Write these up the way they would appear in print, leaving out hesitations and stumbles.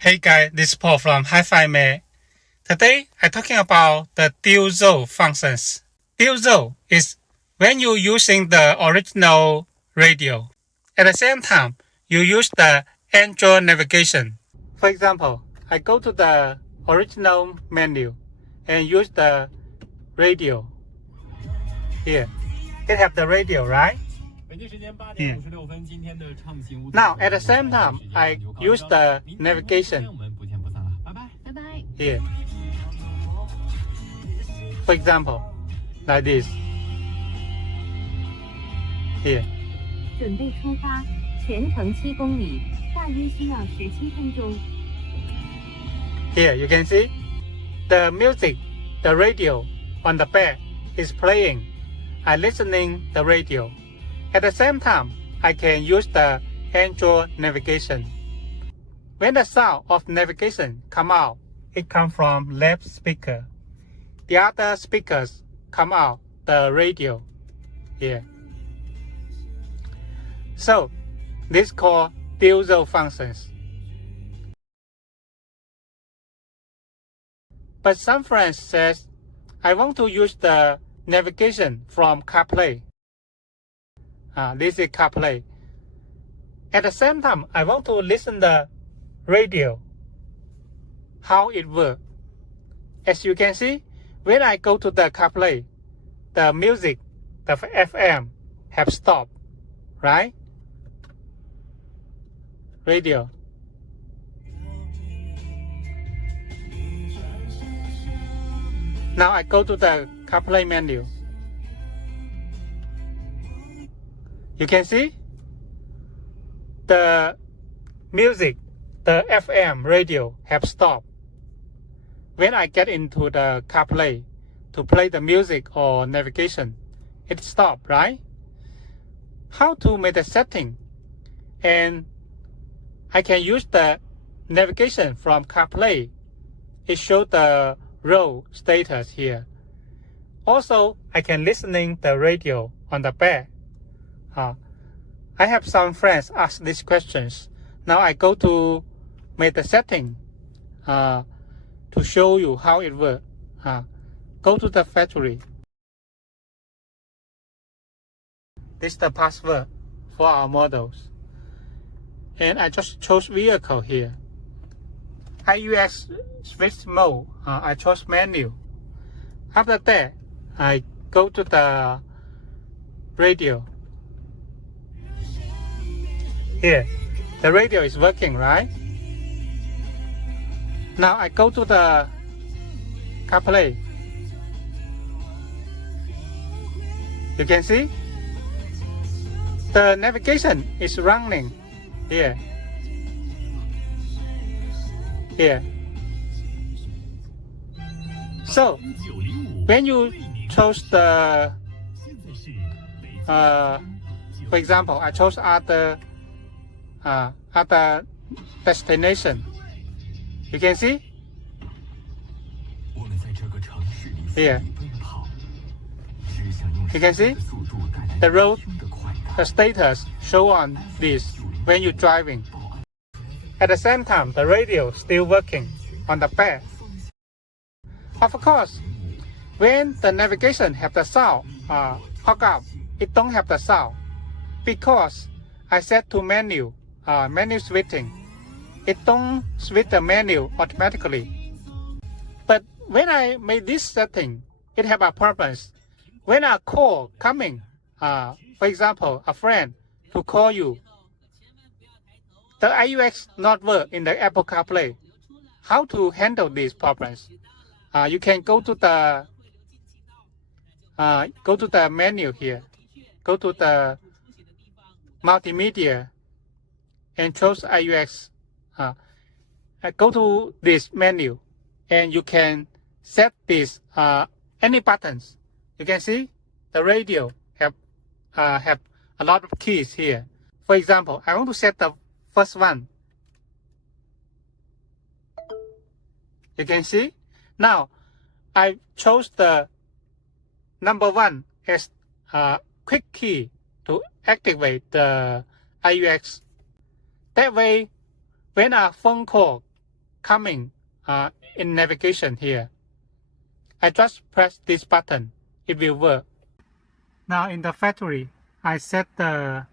Hey guys, this is Paul from Hi-Fi May. Today I'm talking about the dual zone functions. Dual zone is when you're using the original radio. At the same time, you use the Android navigation. For example, I go to the original menu and use the radio. Here, it have the radio, right? Yeah. Now, at the same time, I use the navigation. Here. For example, like this. Here. 准备出发，全程7公里，大约需要17分钟。 Here you can see the music, the radio on the back is playing. I'm listening the radio. At the same time, I can use the Android navigation. When the sound of navigation come out, it comes from left speaker. The other speakers come out the radio. Here. So, this is called dual zone functions. But some friends says, I want to use the navigation from CarPlay. This is CarPlay. At the same time, I want to listen the radio. How it works. As you can see, when I go to the CarPlay, the music, the FM have stopped, right? Radio. Now I go to the CarPlay menu. You can see the music, the FM radio have stopped. When I get into the CarPlay to play the music or navigation, it stopped, right? How to make the setting? And I can use the navigation from CarPlay. It shows the road status here. Also, I can listening the radio on the back. I have some friends ask these questions. Now I go to make the setting to show you how it works. Go to the factory. This is the password for our models. And I just chose vehicle here. IUX switch mode, I chose menu. After that, I go to the radio. Here, the radio is working, right? Now I go to the CarPlay. You can see the navigation is running here. Here. So when you chose the for example, I chose other destination. You can see here. You can see the road, the status show on this when you're driving. At the same time, the radio still working on the back. Of course, when the navigation have the sound hook up, it don't have the sound because I set to menu switching. It don't switch the menu automatically. But when I made this setting, it have a purpose. When a call coming, for example, a friend to call you, the IUX not work in the Apple Carplay. How to handle these problems? You can go to the menu here. Go to the multimedia and choose IUX. Go to this menu and you can set this any buttons. You can see the radio have a lot of keys here. For example, I want to set the first one. You can see now I chose the number 1 as a quick key to activate the IUX. That way, when a phone call coming in navigation here. I just press this button. It will work. Now in the factory, I set the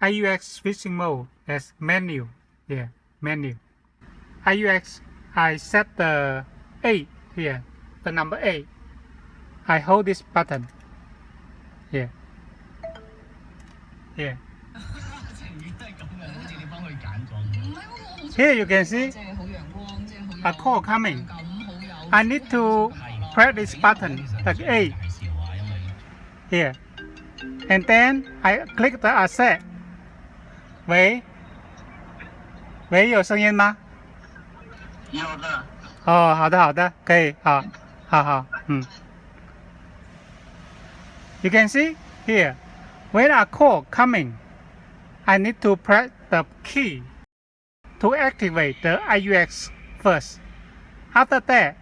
IUX switching mode as menu. Here, menu. IUX, I set the 8 here, the number 8. I hold this button. Here. Here. Here you can see a call coming. I need to press this button, the 8. Here. And then I click the accept. 喂，有声音吗？有的。哦，好的，好的，可以，好，好，You can see here, when a call coming, I need to press the key to activate the IUX first. After that,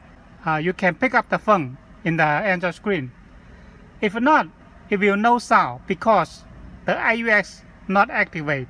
you can pick up the phone in the Android screen. If not, it will no sound because the IUX not activate.